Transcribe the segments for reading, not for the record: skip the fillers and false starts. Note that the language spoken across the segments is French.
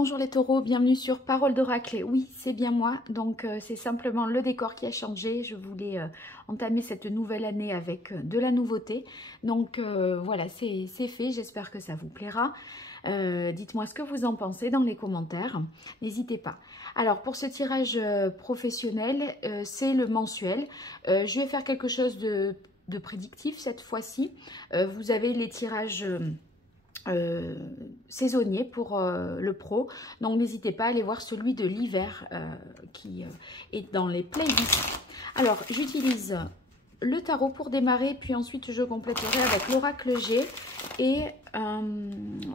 Bonjour les taureaux, bienvenue sur Parole d'Oracle. Oui, c'est bien moi, donc c'est simplement le décor qui a changé. Je voulais entamer cette nouvelle année avec de la nouveauté. Donc voilà, c'est fait, j'espère que ça vous plaira. Dites-moi ce que vous en pensez dans les commentaires, n'hésitez pas. Alors pour ce tirage professionnel, c'est le mensuel. Je vais faire quelque chose de prédictif cette fois-ci. Vous avez les tirages... saisonnier pour le pro, donc n'hésitez pas à aller voir celui de l'hiver qui est dans les playlists. Alors j'utilise le tarot pour démarrer, puis ensuite je compléterai avec l'oracle G et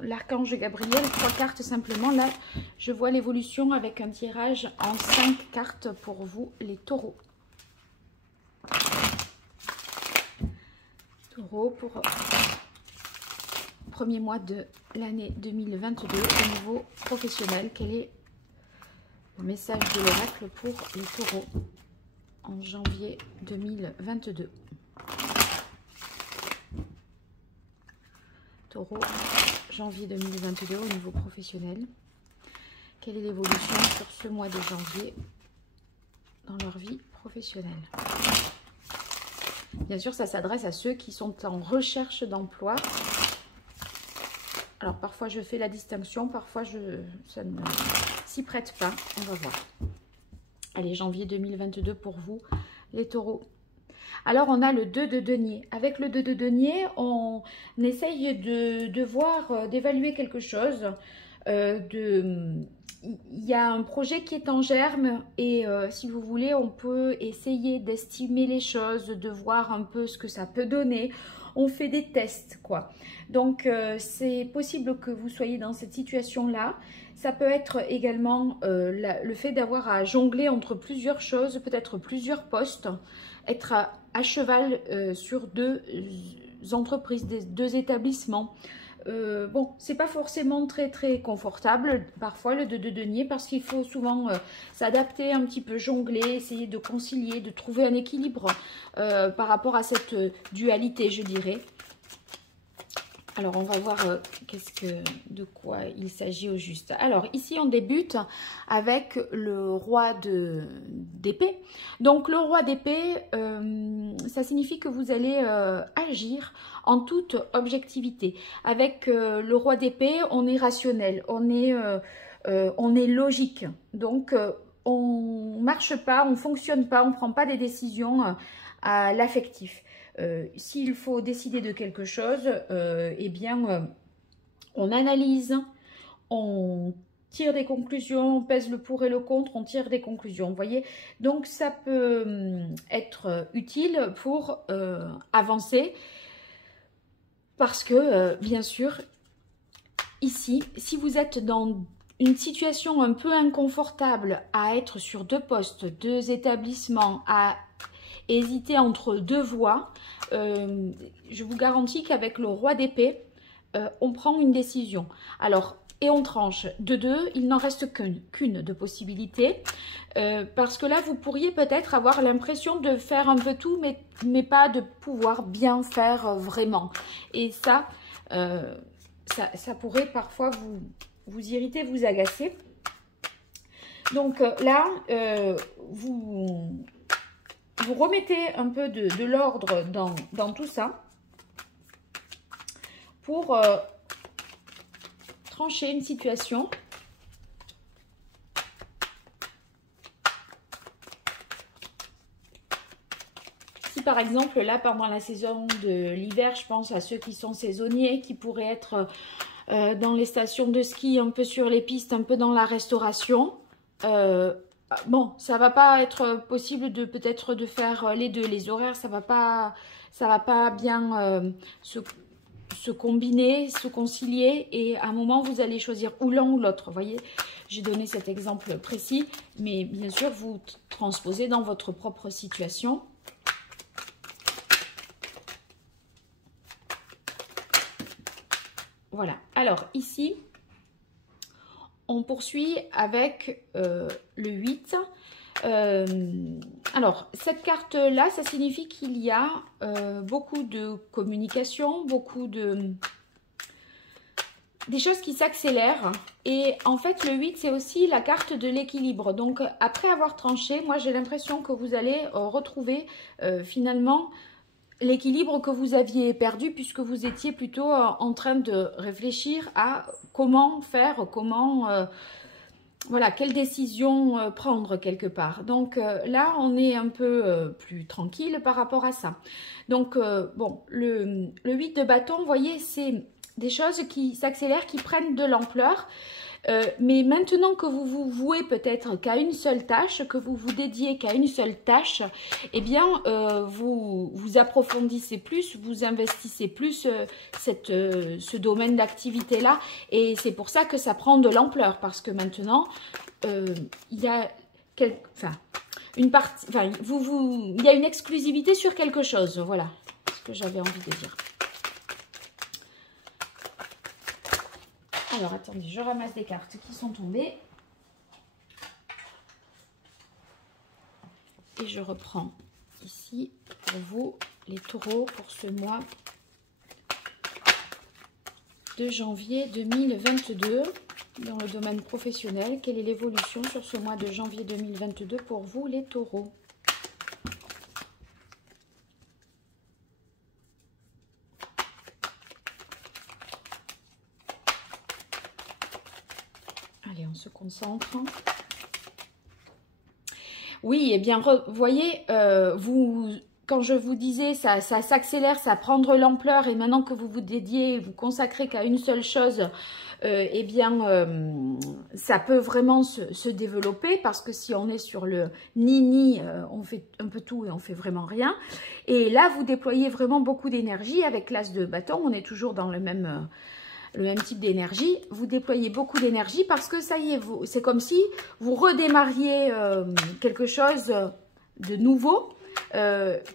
l'archange Gabriel, 3 cartes simplement. Là je vois l'évolution avec un tirage en 5 cartes pour vous les taureaux. Taureau pour premier mois de l'année 2022 au niveau professionnel. Quel est le message de l'oracle pour les taureaux en janvier 2022? Taureau, janvier 2022 au niveau professionnel. Quelle est l'évolution sur ce mois de janvier dans leur vie professionnelle? Bien sûr, ça s'adresse à ceux qui sont en recherche d'emploi. Alors, parfois, je fais la distinction, parfois, ça ne s'y prête pas. On va voir. Allez, janvier 2022 pour vous, les taureaux. Alors, on a le 2 de denier. Avec le 2 de denier, on essaye de voir, d'évaluer quelque chose. Il y a un projet qui est en germe et si vous voulez, on peut essayer d'estimer les choses, de voir un peu ce que ça peut donner. On fait des tests, quoi. Donc, c'est possible que vous soyez dans cette situation-là. Ça peut être également le fait d'avoir à jongler entre plusieurs choses, peut-être plusieurs postes, être à cheval sur deux entreprises, deux établissements. Bon, c'est pas forcément très confortable parfois le 2 de denier parce qu'il faut souvent s'adapter un petit peu, jongler, essayer de concilier, de trouver un équilibre par rapport à cette dualité, je dirais. Alors, on va voir de quoi il s'agit au juste. Alors, ici, on débute avec le roi d'épée. Donc, le roi d'épée, ça signifie que vous allez agir en toute objectivité. Avec le roi d'épée, on est rationnel, on est logique. Donc, on ne marche pas, on ne fonctionne pas, on ne prend pas des décisions à l'affectif. S'il faut décider de quelque chose, eh bien, on analyse, on tire des conclusions, on pèse le pour et le contre, on tire des conclusions, vous voyez. Donc, ça peut être utile pour avancer parce que, bien sûr, ici, si vous êtes dans une situation un peu inconfortable à être sur deux postes, deux établissements, à hésiter entre deux voies, je vous garantis qu'avec le roi d'épée, on prend une décision. Alors, et on tranche. De deux, il n'en reste qu'une de possibilité. Parce que là, vous pourriez peut-être avoir l'impression de faire un peu tout, mais pas de pouvoir bien faire vraiment. Et ça, ça pourrait parfois vous irriter, vous agacer. Donc là, vous remettez un peu de l'ordre dans tout ça pour trancher une situation. Si par exemple, là, pendant la saison de l'hiver, je pense à ceux qui sont saisonniers, qui pourraient être dans les stations de ski, un peu sur les pistes, un peu dans la restauration. Bon, ça va pas être possible peut-être de faire les deux. Les horaires, ça va pas bien se combiner, se concilier. Et à un moment, vous allez choisir ou l'un ou l'autre. Vous voyez, j'ai donné cet exemple précis. Mais bien sûr, vous transposez dans votre propre situation. Voilà. Alors, ici... on poursuit avec le 8. Alors, cette carte-là, ça signifie qu'il y a beaucoup de communication, beaucoup de des choses qui s'accélèrent. Et en fait, le 8, c'est aussi la carte de l'équilibre. Donc, après avoir tranché, moi, j'ai l'impression que vous allez retrouver finalement l'équilibre que vous aviez perdu, puisque vous étiez plutôt en train de réfléchir à comment faire, voilà, quelle décision prendre quelque part. Donc là, on est un peu plus tranquille par rapport à ça. Donc, bon, le 8 de bâton, vous voyez, c'est des choses qui s'accélèrent, qui prennent de l'ampleur. Mais maintenant que vous vous vouez peut-être qu'à une seule tâche, que vous vous dédiez qu'à une seule tâche, eh bien, vous approfondissez plus, vous investissez plus ce domaine d'activité-là. Et c'est pour ça que ça prend de l'ampleur, parce que maintenant, il y a une partie, il y a une exclusivité sur quelque chose. Voilà ce que j'avais envie de dire. Alors, attendez, je ramasse des cartes qui sont tombées. Et je reprends ici pour vous les taureaux pour ce mois de janvier 2022 dans le domaine professionnel. Quelle est l'évolution sur ce mois de janvier 2022 pour vous les taureaux? Allez, on se concentre. Oui, eh bien, vous voyez, quand je vous disais, ça s'accélère, ça prend de l'ampleur, et maintenant que vous vous dédiez, vous consacrez qu'à une seule chose, eh bien, ça peut vraiment se développer, parce que si on est sur le ni-ni, on fait un peu tout et on fait vraiment rien. Et là, vous déployez vraiment beaucoup d'énergie avec l'as de bâton, on est toujours dans le même type d'énergie, vous déployez beaucoup d'énergie parce que ça y est, c'est comme si vous redémarriez quelque chose de nouveau,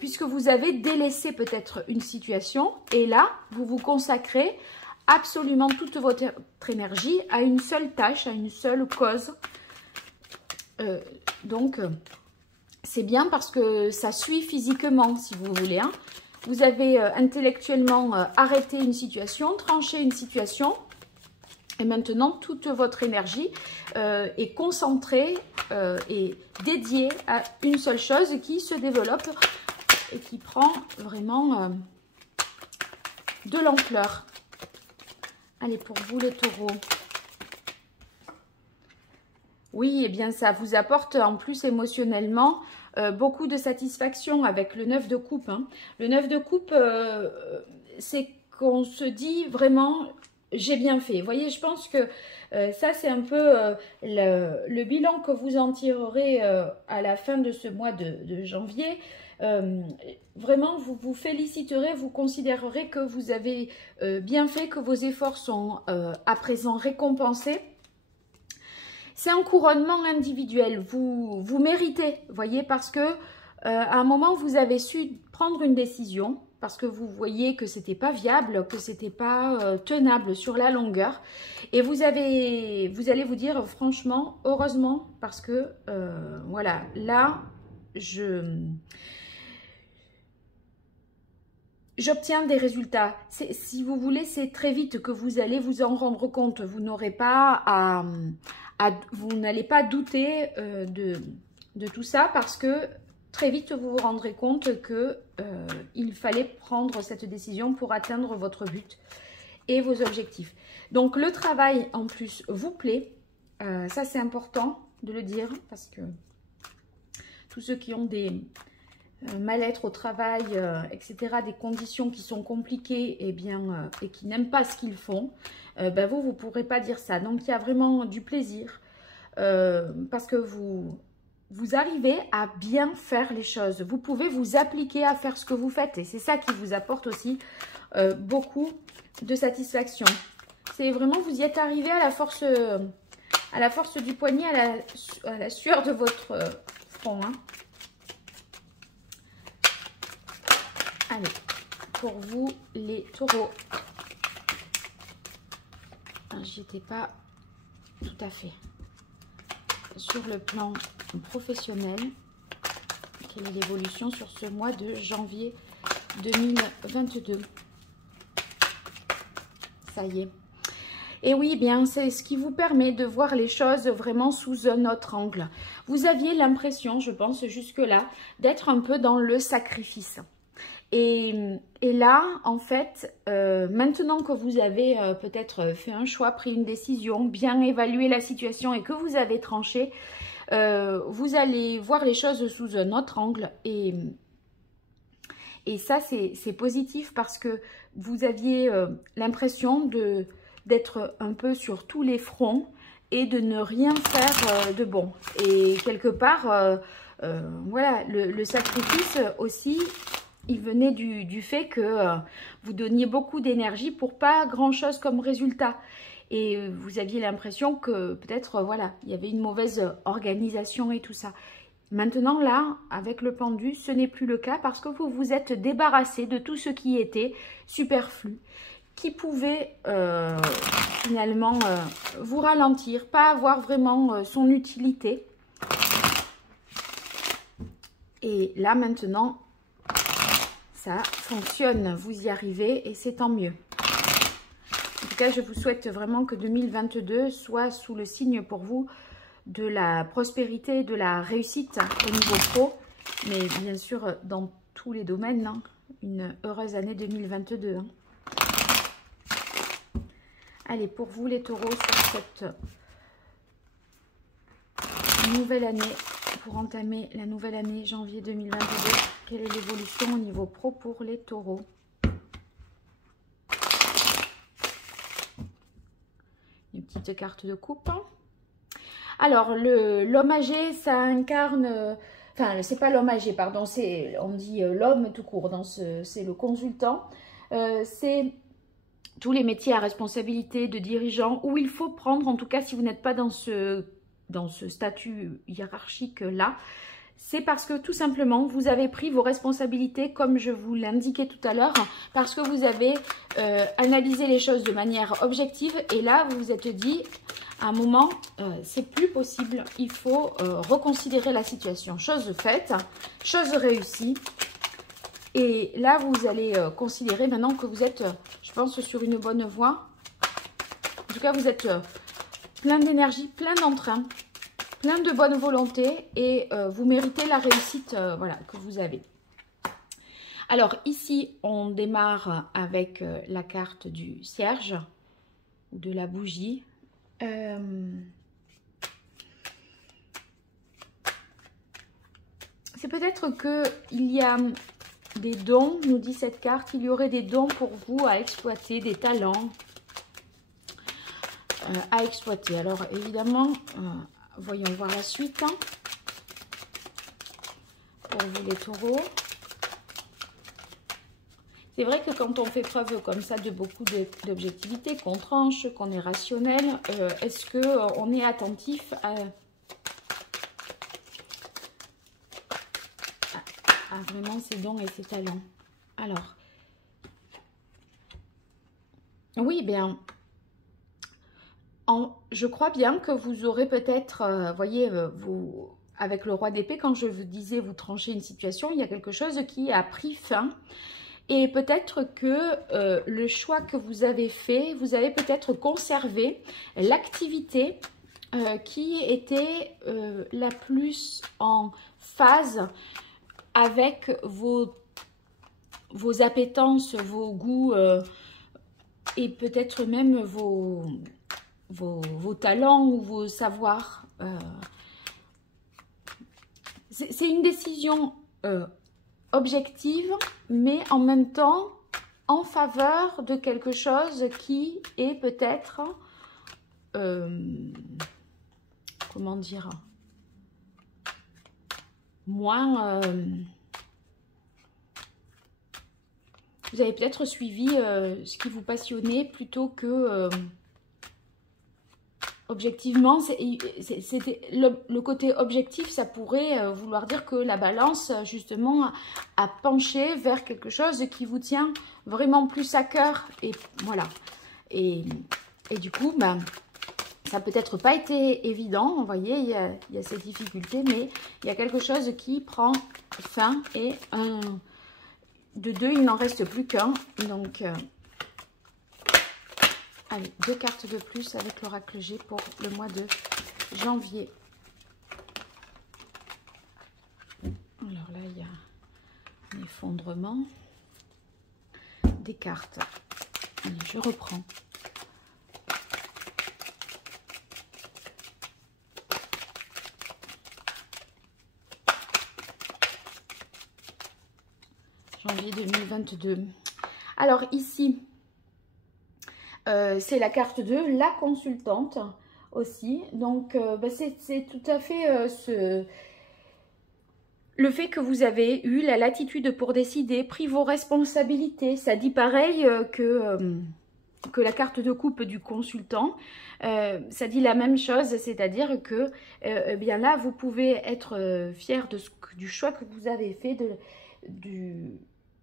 puisque vous avez délaissé peut-être une situation, et là, vous vous consacrez absolument toute votre énergie à une seule tâche, à une seule cause. Donc, c'est bien parce que ça suit physiquement, si vous voulez, hein. Vous avez intellectuellement arrêté une situation, tranché une situation, et maintenant toute votre énergie est concentrée et dédiée à une seule chose qui se développe et qui prend vraiment de l'ampleur. Allez, pour vous les taureaux. Oui, eh bien ça vous apporte en plus émotionnellement beaucoup de satisfaction avec le 9 de coupe. Hein. Le 9 de coupe, c'est qu'on se dit vraiment, j'ai bien fait. Vous voyez, je pense que ça, c'est un peu le bilan que vous en tirerez à la fin de ce mois de janvier. Vraiment, vous vous féliciterez, vous considérerez que vous avez bien fait, que vos efforts sont à présent récompensés. C'est un couronnement individuel, vous méritez, voyez, parce que à un moment, vous avez su prendre une décision, parce que vous voyez que c'était pas viable, que c'était pas tenable sur la longueur. Et vous allez vous dire, franchement, heureusement, parce que, voilà, là, j'obtiens des résultats. Si vous voulez, c'est très vite que vous allez vous en rendre compte. Vous n'aurez pas vous n'allez pas douter de tout ça, parce que très vite vous vous rendrez compte que il fallait prendre cette décision pour atteindre votre but et vos objectifs. Donc le travail en plus vous plaît, ça c'est important de le dire, parce que tous ceux qui ont des mal-être au travail, etc., des conditions qui sont compliquées, eh bien, et qui n'aiment pas ce qu'ils font, ben vous ne pourrez pas dire ça. Donc, il y a vraiment du plaisir parce que vous arrivez à bien faire les choses. Vous pouvez vous appliquer à faire ce que vous faites, et c'est ça qui vous apporte aussi beaucoup de satisfaction. C'est vraiment, vous y êtes arrivé à la force du poignet, à la sueur de votre front, hein. Allez, pour vous les taureaux. J'y étais pas tout à fait. Sur le plan professionnel, quelle est l'évolution sur ce mois de janvier 2022? Ça y est. Et oui, bien, c'est ce qui vous permet de voir les choses vraiment sous un autre angle. Vous aviez l'impression, je pense, jusque-là, d'être un peu dans le sacrifice. Et là, en fait, maintenant que vous avez peut-être fait un choix, pris une décision, bien évalué la situation et que vous avez tranché, vous allez voir les choses sous un autre angle. Et ça, c'est positif parce que vous aviez l'impression d'être un peu sur tous les fronts et de ne rien faire de bon. Et quelque part, voilà, le sacrifice aussi, il venait du fait que vous donniez beaucoup d'énergie pour pas grand-chose comme résultat. Et vous aviez l'impression que peut-être, voilà, il y avait une mauvaise organisation et tout ça. Maintenant, là, avec le pendu, ce n'est plus le cas parce que vous vous êtes débarrassé de tout ce qui était superflu, qui pouvait finalement vous ralentir, pas avoir vraiment son utilité. Et là, maintenant, ça fonctionne, vous y arrivez et c'est tant mieux. En tout cas, je vous souhaite vraiment que 2022 soit sous le signe pour vous de la prospérité, de la réussite au niveau pro, mais bien sûr dans tous les domaines, hein. Une heureuse année 2022. Hein. Allez, pour vous les taureaux, sur cette nouvelle année, pour entamer la nouvelle année janvier 2022, quelle est l'évolution au niveau pro pour les taureaux? Une petite carte de coupe. Alors, l'homme âgé, ça incarne... Enfin, c'est pas l'homme âgé, pardon, on dit l'homme tout court, c'est le consultant. C'est tous les métiers à responsabilité de dirigeant où il faut prendre, en tout cas si vous n'êtes pas dans ce statut hiérarchique-là, c'est parce que tout simplement, vous avez pris vos responsabilités comme je vous l'indiquais tout à l'heure, parce que vous avez analysé les choses de manière objective et là, vous vous êtes dit... À un moment, c'est plus possible, il faut reconsidérer la situation. Chose faite, chose réussie. Et là, vous allez considérer maintenant que vous êtes, je pense, sur une bonne voie. En tout cas, vous êtes plein d'énergie, plein d'entrain, plein de bonne volonté et vous méritez la réussite voilà, que vous avez. Alors ici, on démarre avec la carte du cierge ou de la bougie. C'est peut-être qu'il y a des dons, nous dit cette carte, il y aurait des dons pour vous à exploiter, des talents à exploiter. Alors évidemment, voyons voir la suite. Hein, pour vous les taureaux. C'est vrai que quand on fait preuve comme ça de beaucoup d'objectivité, qu'on tranche, qu'on est rationnel, est-ce qu'on est attentif à vraiment ses dons et ses talents? Alors, oui, bien, je crois bien que vous aurez peut-être, voyez, vous, avec le roi d'épée, quand je vous disais vous tranchez une situation, il y a quelque chose qui a pris fin. Et peut-être que le choix que vous avez fait, vous avez peut-être conservé l'activité qui était la plus en phase avec vos appétences, vos goûts et peut-être même vos talents ou vos savoirs. C'est une décision objective, mais en même temps en faveur de quelque chose qui est peut-être, comment dire, moins... vous avez peut-être suivi ce qui vous passionnait plutôt que... objectivement, c'était le côté objectif, ça pourrait vouloir dire que la balance, justement, a penché vers quelque chose qui vous tient vraiment plus à cœur. Et voilà. Et du coup, ben, ça n'a peut-être pas été évident. Vous voyez, il y a ces difficultés, mais il y a quelque chose qui prend fin. Et de deux, il n'en reste plus qu'un. Donc... Allez, 2 cartes de plus avec l'oracle G pour le mois de janvier. Alors là, il y a un effondrement des cartes. Allez, je reprends. Janvier 2022. Alors ici, c'est la carte de la consultante aussi. Donc, c'est tout à fait le fait que vous avez eu la latitude pour décider, pris vos responsabilités. Ça dit pareil que la carte de coupe du consultant. Ça dit la même chose, c'est-à-dire que bien là, vous pouvez être fier du choix que vous avez fait,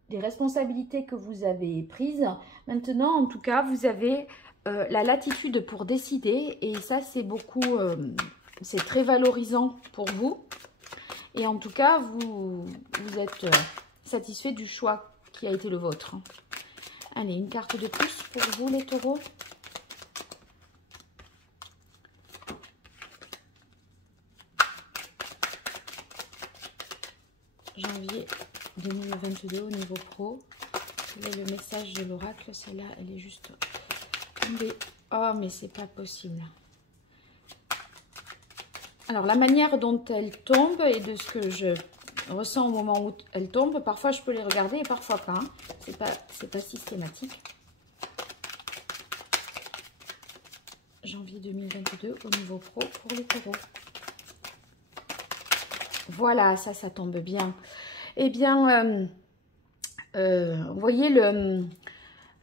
des responsabilités que vous avez prises. Maintenant, en tout cas, vous avez la latitude pour décider et ça, c'est beaucoup, c'est très valorisant pour vous. Et en tout cas, vous êtes satisfait du choix qui a été le vôtre. Allez, une carte de plus pour vous, les taureaux. Janvier 2022 au niveau pro. Quel est le message de l'oracle? Celle-là, elle est juste tombée. Oh, mais c'est pas possible. Alors, la manière dont elle tombe et de ce que je ressens au moment où elle tombe, parfois je peux les regarder et parfois pas. Hein. C'est pas systématique. Janvier 2022 au niveau pro pour les taureaux. Voilà, ça tombe bien. Eh bien, vous voyez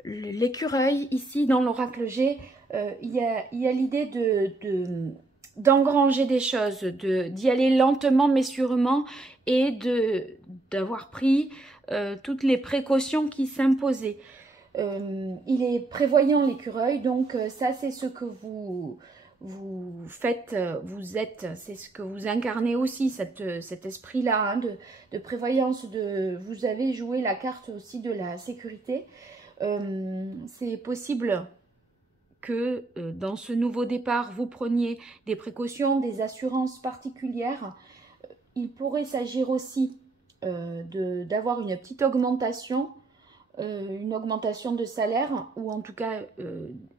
l'écureuil ici dans l'oracle G, il y a l'idée d'engranger des choses, d'y aller lentement mais sûrement et d'avoir pris toutes les précautions qui s'imposaient. Il est prévoyant l'écureuil, donc ça c'est ce que vous faites, vous êtes, c'est ce que vous incarnez aussi, cet esprit-là hein, de prévoyance, vous avez joué la carte aussi de la sécurité. C'est possible que dans ce nouveau départ, vous preniez des précautions, des assurances particulières. Il pourrait s'agir aussi d'avoir une petite augmentation, de salaire ou en tout cas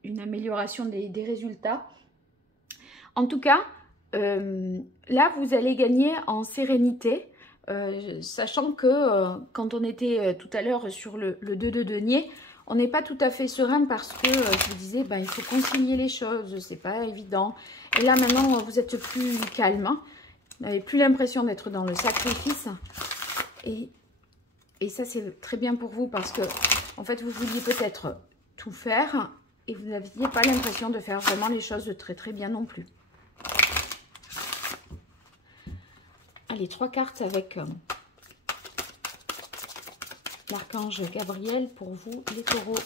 une amélioration des résultats. En tout cas, là, vous allez gagner en sérénité, sachant que quand on était tout à l'heure sur le 2 de denier, on n'est pas tout à fait serein parce que, je vous disais, il faut concilier les choses, c'est pas évident. Et là, maintenant, vous êtes plus calme, hein. Vous n'avez plus l'impression d'être dans le sacrifice. Et ça, c'est très bien pour vous parce que, en fait, vous vouliez peut-être tout faire et vous n'aviez pas l'impression de faire vraiment les choses très, très bien non plus. Allez, 3 cartes avec l'archange Gabriel pour vous, les taureaux.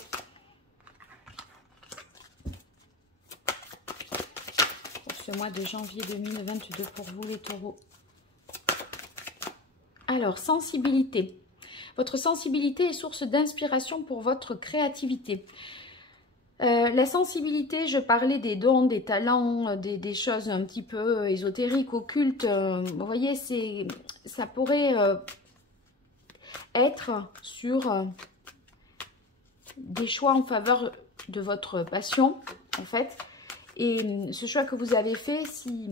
Pour ce mois de janvier 2022, pour vous, les taureaux. Alors, sensibilité. Votre sensibilité est source d'inspiration pour votre créativité. La sensibilité, je parlais des dons, des talents, des choses un petit peu ésotériques, occultes. Vous voyez, ça pourrait être sur des choix en faveur de votre passion, en fait. Et ce choix que vous avez fait, si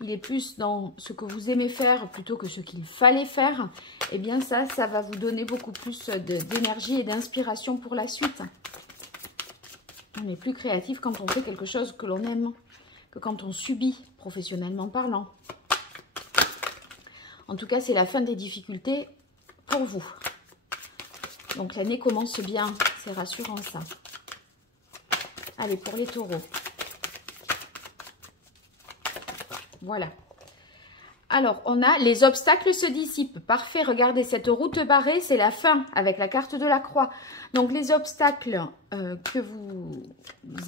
il est plus dans ce que vous aimez faire plutôt que ce qu'il fallait faire, eh bien ça va vous donner beaucoup plus d'énergie et d'inspiration pour la suite. On est plus créatif quand on fait quelque chose que l'on aime que quand on subit, professionnellement parlant. En tout cas, c'est la fin des difficultés pour vous. Donc l'année commence bien, c'est rassurant ça. Allez, pour les taureaux. Voilà. Alors, on a les obstacles se dissipent. Parfait, regardez, cette route barrée, c'est la fin avec la carte de la croix. Donc, les obstacles que vous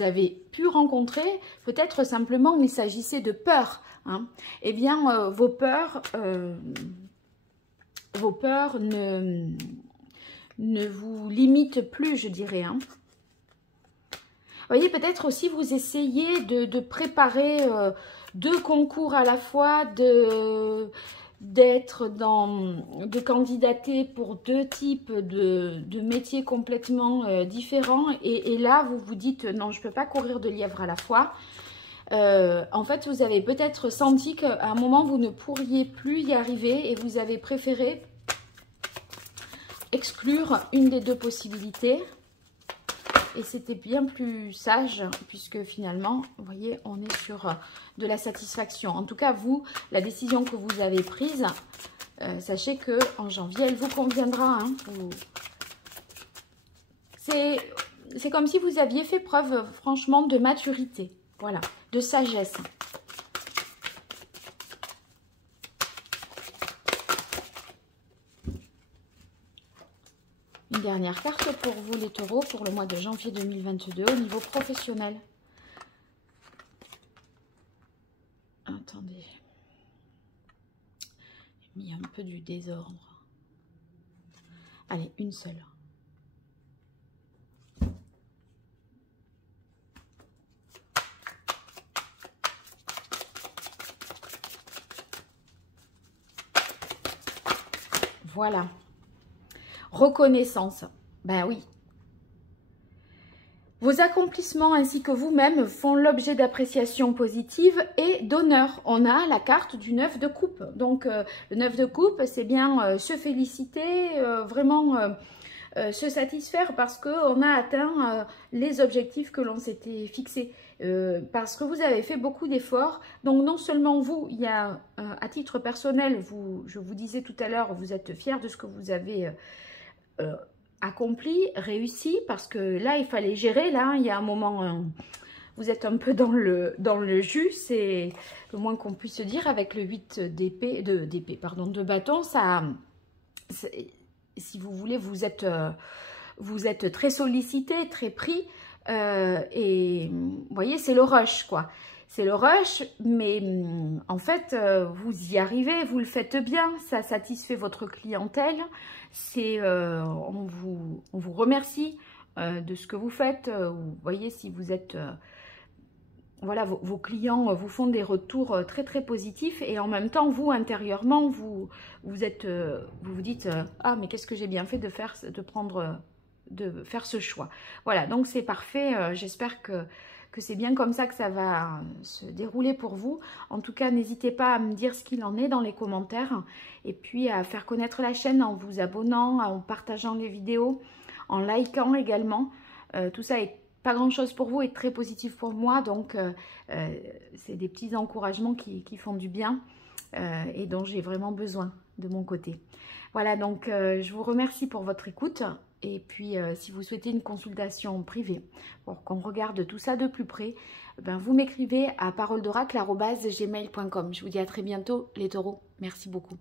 avez pu rencontrer, peut-être simplement il s'agissait de peur. Hein. Eh bien, vos peurs ne vous limitent plus, je dirais. Hein. voyez, peut-être aussi vous essayez de préparer 2 concours à la fois, de candidater pour 2 types de métiers complètement différents. Et là, vous vous dites, non, je ne peux pas courir de lièvre à la fois. En fait, vous avez peut-être senti qu'à un moment, vous ne pourriez plus y arriver et vous avez préféré exclure une des 2 possibilités. Et c'était bien plus sage, puisque finalement, vous voyez, on est sur de la satisfaction. En tout cas, vous, la décision que vous avez prise, sachez qu'en janvier, elle vous conviendra. Hein. C'est comme si vous aviez fait preuve, franchement, de maturité. Voilà, de sagesse. Une dernière carte pour vous les taureaux pour le mois de janvier 2022 au niveau professionnel. Attendez. J'ai mis un peu du désordre. Allez, une seule. Voilà. Reconnaissance. Ben oui. Vos accomplissements ainsi que vous-même font l'objet d'appréciation positive et d'honneur. On a la carte du 9 de coupe. Donc, le 9 de coupe, c'est bien se féliciter, vraiment se satisfaire parce qu'on a atteint les objectifs que l'on s'était fixés. Parce que vous avez fait beaucoup d'efforts. Donc, non seulement vous, il y a à titre personnel, je vous disais tout à l'heure, vous êtes fiers de ce que vous avez accompli, réussi, parce que là, il fallait gérer. Là, il y a un moment, vous êtes un peu dans le jus, c'est le moins qu'on puisse dire, avec le 8 d'épée, de bâton, ça, si vous voulez, vous êtes très sollicité, très pris, et vous voyez, c'est le rush, quoi. C'est le rush, mais en fait, vous y arrivez, vous le faites bien, ça satisfait votre clientèle. On vous remercie de ce que vous faites. Vous voyez, si vous êtes... voilà, vos clients vous font des retours très très positifs et en même temps, vous, intérieurement, vous vous dites « Ah, mais qu'est-ce que j'ai bien fait de faire ce choix ?» Voilà, donc c'est parfait. J'espère que c'est bien comme ça que ça va se dérouler pour vous. En tout cas, n'hésitez pas à me dire ce qu'il en est dans les commentaires et puis à faire connaître la chaîne en vous abonnant, en partageant les vidéos, en likant également. Tout ça est pas grand chose pour vous et très positif pour moi, donc c'est des petits encouragements qui font du bien et dont j'ai vraiment besoin de mon côté. Voilà, donc je vous remercie pour votre écoute. Et puis, si vous souhaitez une consultation privée pour qu'on regarde tout ça de plus près, ben, vous m'écrivez à paroledoracle@gmail.com. Je vous dis à très bientôt, les taureaux. Merci beaucoup.